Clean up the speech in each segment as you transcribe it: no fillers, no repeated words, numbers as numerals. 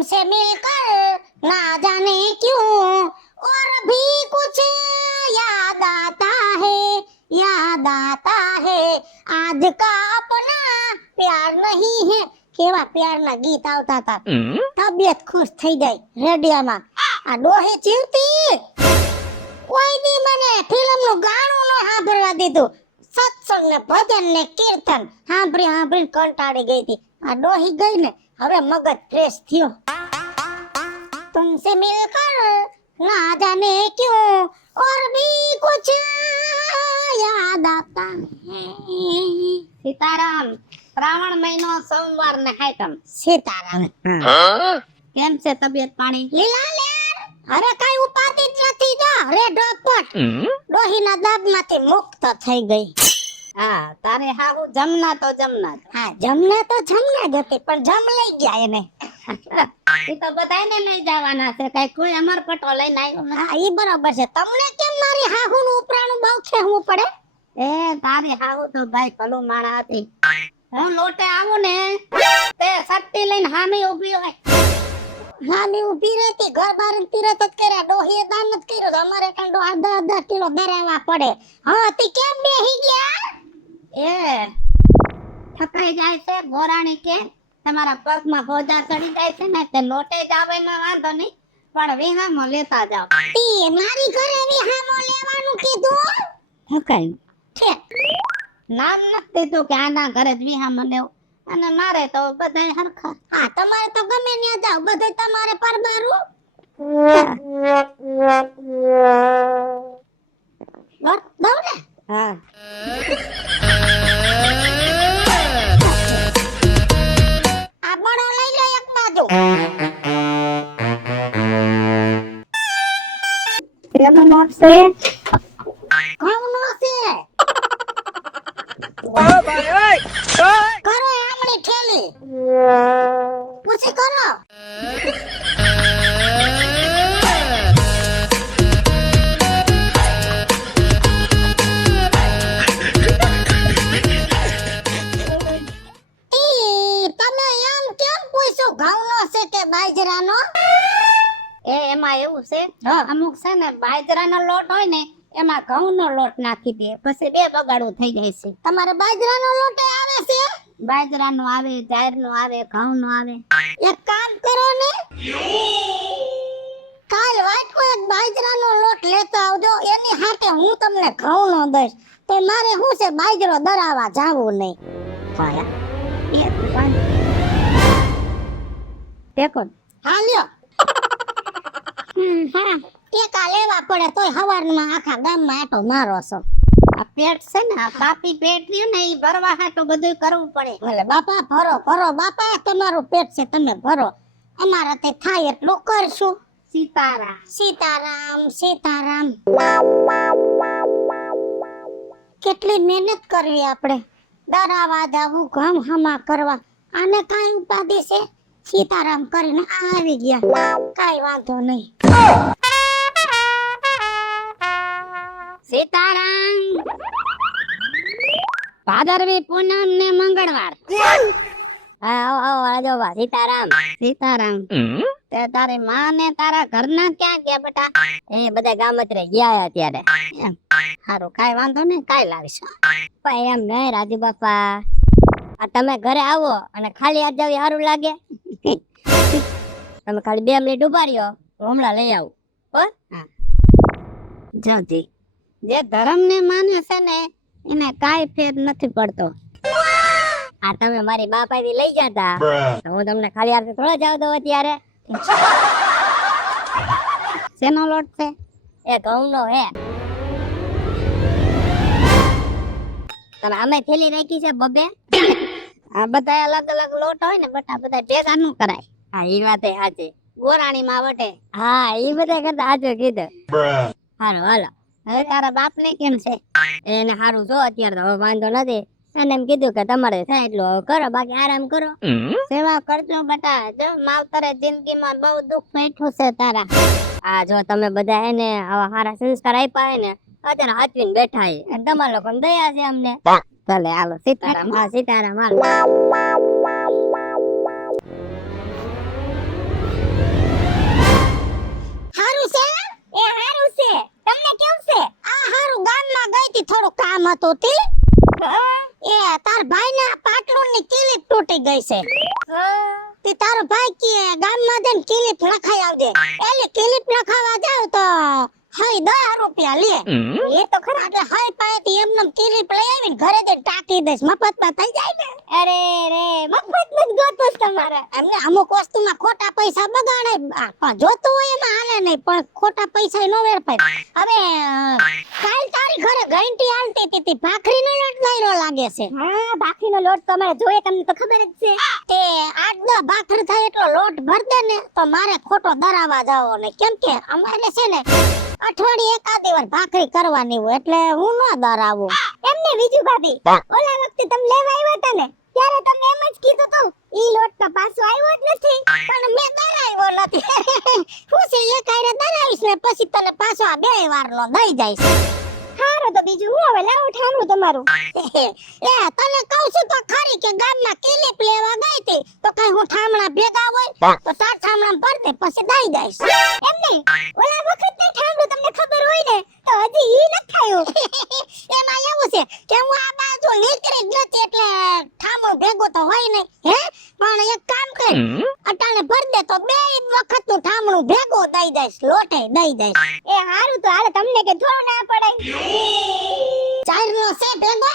तुमसे मिलकर ना जाने क्यों और भी कुछ याद आता है आज का अपना प्यार नहीं है। કેવા પ્યારના ગીત આવતા હતા, તબિયત ખુશ થઈ જાય રેડિયોમાં. આ ડોહી જીવતી કોઈ દી મને ફિલ્મનું ગાણું ન સાંભળવા દીધું. સત્સંગ ને ભજન ને કીર્તન સાંભળી કંટાળી ગઈ હતી. આ ડોહી ગઈ ને હવે મગજ ફ્રેશ થયો. तुमसे मिलकर ना जाने क्यों और भी कुछ याद आता है। સીતારામ. શ્રાવણ મહિનો સોમવાર ને હાયતમ. સીતારામ. કેમ છે તબિયત પાણી? લીલા લેર. અરે કઈ ઉપાધિ જ નથી. જા રે ડોપટ ડોહીના દાબમાંથી મુક્ત થઈ ગઈ. હા તારે હાહુ જમના તો જમના. હા જમના તો જમના જ હતી પણ જમ લઈ ગયા એને. ઈ તો બધાયને લઈ જવાના છે, કઈ કોઈ અમર પટો લઈને આવ્યો. હા ઈ બરોબર છે. તમને કેમ મારી હાહુનું ઉપરાણું બહુ ખેવું પડે? એ તારી હાહુ તો ભાઈ કલું માણા હતી. હું લોટે આવું ને તે સટ્ટી લઈને હામી ઊભી હોય. હામી ઊભી રહેતી ઘર બાર તીરત જ કર્યા. ડોહીએ દાન જ કર્યું. અમારે કંડો 10 કિલો ધરાવવા પડે. હા તી કેમ બેહી ગયા? એ થકાઈ જાય છે ગોરાણી કે તમારા પગમાં ભોજા ચડી જાય છે ને તે લોટે જ આવે ને વાંધો નહીં પણ વિહામો લેતા જાવ. તી મારી ઘરે વિહામો લેવાનું કીધું? થકાઈ છે નામ નથી દીધું કે આના ઘરે જ વિહામો લેવું. અને મારે તો બધાય હરખા. હા તમારે તો ગમે ત્યાં જાવ બધાય તમારે પરબારું. દઉં ને? હા આ બણો લઈ લો એક બાજુ. એનો નોટ છે ઘઉંનો છે. કરો આમળી ઠેલી પૂછી કરો. બાજરાનો એ એમાં એવું છે અમુક છે ને બાજરાનો લોટ હોય ને એમાં ઘઉંનો લોટ નાખી દે પછી બે બગાડું થઈ જાય છે. તમારે બાજરાનો લોટ આવે છે? બાજરાનો આવે, જારનો આવે, ઘઉંનો આવે. એક કામ કરો ને કાલ વાટકો એક બાજરાનો લોટ લેતો આવજો. એની હાથે હું તમને ઘઉંનો દઈશ તો મારે શું છે બાજરો દરાવા જાવું નહીં. ટેકો હા લ્યો. હા ટેકા લેવા પડે તોય હવારમાં આખા ગામમાં આટો મારો છો. આ પેટ છે ને આ પાપી પેટ રહ્યું ને ઈ ભરવા હાટું બધું કરવું પડે. ભલે બાપા ભરો બાપા તમારું પેટ છે તમે ભરો. અમારાથી થાય એટલું કરશું. સીતારામ સીતારામ સીતારામ. કેટલી મહેનત કરવી આપણે ડરાવા જાવું ઘમ હમા કરવા. આને કાંઈ ઉપાધિ છે? સીતારામ કરીને આવી ગયા કાઈ વાંધો નહીં. સીતારામ. ભાદરવી પૂનમ ને મંગળવાર. આવો આજો બા. સીતારામ સીતારામ. તે તારી માં ને તારા ઘરના ક્યાં ગયા બેટા? એ બધા ગામ જ રહી ગયા અત્યારે. સારું કાઈ વાંધો નહીં કાઈ લાવીશ. પણ એમ નહીં રાજુ બાપા આ તમે ઘરે આવો અને ખાલી હાથ જાવી સારું લાગે? તમે ખાલી 2 મિનિટ ઉભા રહ્યો હમણાં લઈ આવું. જાજી જે ધર્મ ને માને છે ને એને કાઈ ફેર નથી પડતો. આ તમે મારી બા પાસેથી લઈ જતા તો હું તમને ખાલી હાથે થોડા જાવ દઉં અત્યારે. શેનો લોટ છે? એ ઘઉંનો હે. તમે અમે થેલી રાખી છે બબે. આ બધા અલગ અલગ લોટ હોય ને બટા બધા ભેગા ન કરાય. હા ઈ વાત સાચી. ગોરાણી માં વટે. હા ઈ બધા કરતા સાચું કીધું. હાલો હાલો હવે તારા બાપ ને કેમ છે? એને સારું જો અત્યારે તો હવે વાંધો નથી. એને એમ કીધું કે તમારે થાય એટલું કરો બાકી આરામ કરો. સેવા કરજો બટા. જો માવતરે જિંદગીમાં બહુ દુઃખ બેઠું છે તારા. આ જો તમે બધા એને આવા સારા સંસ્કાર આપ્યા ને અત્યારે હાચવીને બેઠા છે તમારા લોકો દયા છે અમને. ભલે હાલો સીતારામ. હા સીતારામ હાલો. એ હારું છે. તમને કેવું છે? આ હારું ગામમાં ગઈ તી, થોડું કામ હતું તી. એ તાર ભાઈને પાટલુંની કિલીપ તૂટી ગઈ છે. તે તારો ભાઈ કે ગામમાં જઈને કિલીપ લખાઈ આવજે. એલી કિલીપ લખાવા જાવ તો હઈ 10 રૂપિયા લે. એ તો ખરા. એટલે હઈ પાસેથી એમને કિલીપ લઈ આવીને ઘરે જઈને ટાંકી દઈશ, મફતમાં થઈ જાય ને. અરે રે મફત જ ગોતો છે તમારે. એમને અમુક વસ્તુમાં ખોટા પૈસા બગાડાય, પણ જોતું હોય એમાં હાલે નહીં, પણ ખોટા પૈસા નો વેડફાય. હવે કાલ તારી ઘરે ઘંટી હાલતી હતી, તે ભાખરીનો લોટ નાયરો લાગે છે. હા ભાખરીનો લોટ તો અમારે જોઈએ, તમને તો ખબર જ છે. તે 8-10 ભાખરી થાય એટલો લોટ ભર દે ને તો મારે ખોટો દરાવા જાવો ને, કેમ કે અમારે છે ને અઠવાડિયે એકાદી વાર ભાખરી કરવાની હોય, એટલે હું ન દરાવું. એમને બીજું ભાભી, ઓલા વખતે તમે લેવા આવ્યા હતા ને, ત્યારે તમને એમ જ કીધું તું ઈ લોટ તો પાછો આવ્યો જ નથી. પણ મેં દરાવ્યો નથી. હું છે એક આયરે દરાવીશ ને પછી તને પાછો આ 2 વારનો દઈ જઈશ. હારું તો બીજું હું હવે લાવો ઠામું તમારું. એ તને કહું છું તો ખરી કે ગામમાં કિલીપ લેવા ગઈ તી, તો કઈ હું ઠામણા ભેગા હોય તો તાર ઠામણા ભર દે પછી દઈ દઈશ. એમ નહીં, ઓલા વખતે ઠામું તમને ખબર હોય ને તો હજી ઈ ન ખાયું. એમાં એવું છે કે હું આ બાજુ નીકળી જ નથી, એટલે ઠામણું ભેગું તો હોય નહીં. હે પણ એક કામ કર, અટાણે ભર દે તો 2 વખતનું ઠામણું ભેગું દઈ દઈશ, લોટે દઈ દઈશ. એ હારું તો હાલે, તમને કે થોડું ના પડાય. 4 નો છે ભેગો.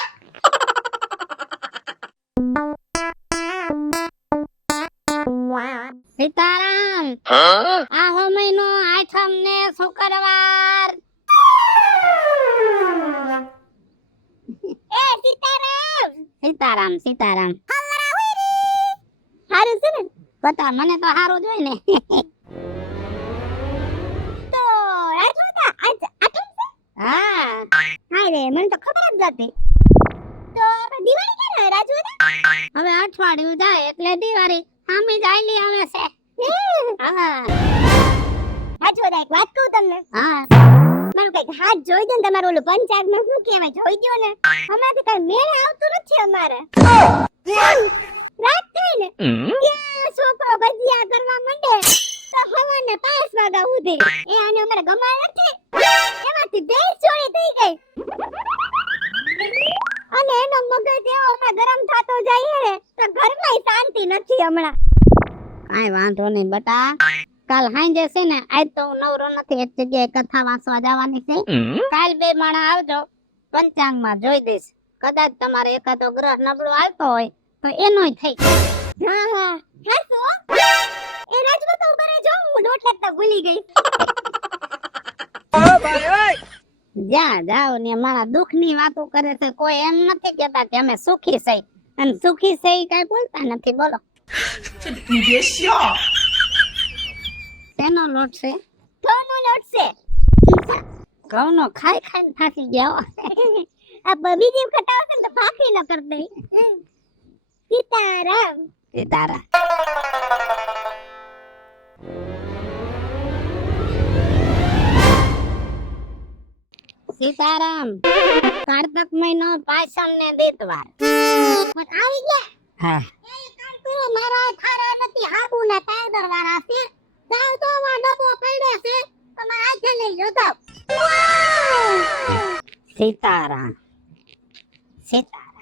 સીતારામ, આ મહિનો આઠમ ને શુક્રવાર. એ સીતારામ. સીતારામ સીતારામ. હારું છે ને? બતા મને તો હારું જોઈ ને. તો રાજવાતા આજ આઠમ છે? હા હાય રે, મને તો ખબર જ નથી. તો આપણે દિવાળી ક્યારે રાજવાતા? હવે અઠવાડિયું જાય એટલે દિવાળી સામે જ આયલી આવે છે. હા રાજવાતા એક વાત કહું તમને. હા મારું કઈક હાથ જોઈ દો ને, તમારું ઓલું પંચાયત માં શું કહેવાય જોઈ દો ને. અમારથી કઈ મેળ આવતું નથી અમારે. રાત થાય ને ત્યાં છોકરો ભજીયા કરવા માંડે તો સવારના 5 વાગ્યા સુધી એ આને અમારે ગમાડ નથી. એમાંથી 2 ચોરી થઈ ગઈ અને એનો મગજ એવો હમણાં ગરમ થતો જાય ને તો ઘરમાં શાંતિ નથી હમણાં. કાઈ વાંધો નહીં બટા, કાલ હાંજે છે ને, આજ તો હું નવરો નથી, એક જગ્યાએ કથા વાંચવા જવાની છે. કાલ 2 માણા આવજો, પંચાંગમાં જોઈ દઈશ. કદાચ તમારે એકાદો ગ્રહ નબળો આવતો હોય તો એનોય થઈ. હા હા હાસો એ રાજવતો કરે જો, હું લોટ લેતા ભૂલી ગઈ. જ્યાં જાઓ ને મારા દુઃખની વાતો કરે છે, કોઈ એમ નથી કહેતા કે અમે સુખી છે, અને સુખી છે ઈ કાઈ બોલતા નથી. બોલો શેનો લોટ છે? ઘઉંનો લોટ છે. ઘઉંનો ખાઈ ખાઈને થાકી ગયા. આ બીજી વખત આવશે ને તો ફાંકી ન કર દઈ. સીતારામ. સીતારામ. સીતારામ. કાર્તક મહિનો પાછમ ને દીતવાર. પણ આવી ગયા. હા એ કામ કરો, મારા ખારા નથી, હાબુ ના પાવડર વાળા છે. જાવ તો આ ડબ્બો પડ્યો છે, તમારા હાથે લઈ લો તો. સીતારામ. સીતારામ.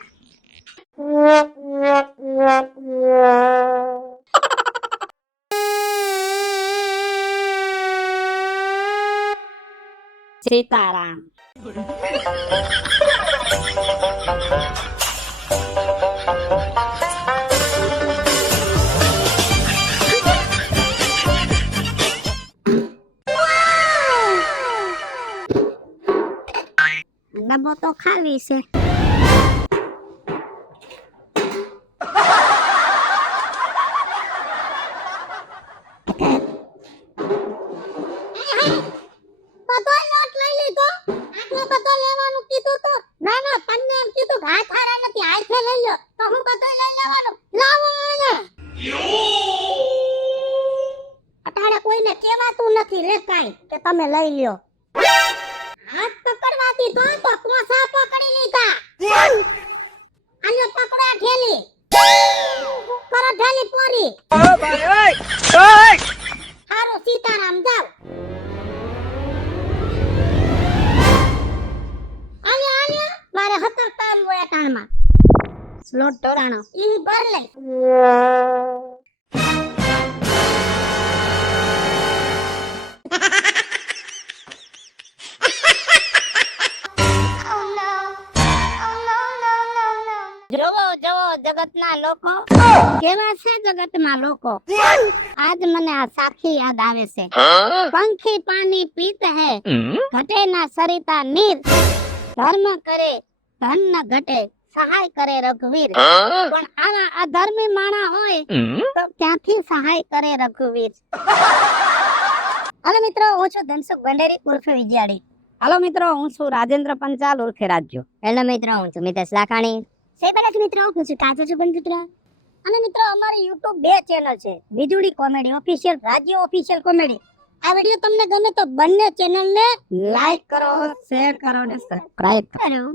સીતારામ. ડબ્બો તો ખાલી છે. બધો લોટ લઈ લીધો. આટલો બધો લેવાનું કીધું તો. ના ના, તમને એમ કીધું કે હાથ હારા નથી, હાથે લઈ લો. તો હું બધો લઈ લેવાનું. લાવો ને. અટાણે કોઈને કહેવાતું નથી રે કાઈ કે તમે લઈ લ્યો. હાથ પકડવા દીધો તો કોસા પકડી લીધા. આને પકડો આ ઠેલી. કરો ઠેલી પોરી. હારો સીતારામ જાવ. ચોરાણમાં સ્લોટ ટોરાણો ઈ ભર લઈ. જોવો જોવો જગતના લોકો કેવા છે જગતમાં લોકો. આજ મને આ સાખી યાદ આવે છે. પંખી પાણી પીત હે ઘટે ના સરિતા નીર, ધર્મ કરે ધન ન ઘટે સહાય કરે રઘુવીર. પણ આવા અધર્મી માણા હોય તો ક્યાંથી સહાય કરે રઘુવીર. હાલો મિત્રો, હું છું ધનસુખ ભંડેરી ઉર્ફે વિજયાડી. હાલો મિત્રો, હું છું રાજેન્દ્ર પંચાલ ઉર્ફે રાજ્યો. હેલો મિત્રો, હું છું મિતેશ લાખાણી. સેબરક મિત્રો, હું છું કાચો છું બંધુત્ર. અને મિત્રો, અમારી YouTube 2 ચેનલ છે, વીજળી કોમેડી ઓફિશિયલ, રાજ્ય ઓફિશિયલ કોમેડી. આ વિડિયો તમને ગમે તો બંને ચેનલને લાઈક કરો, શેર કરો અને સબસ્ક્રાઇબ કરો. કરો.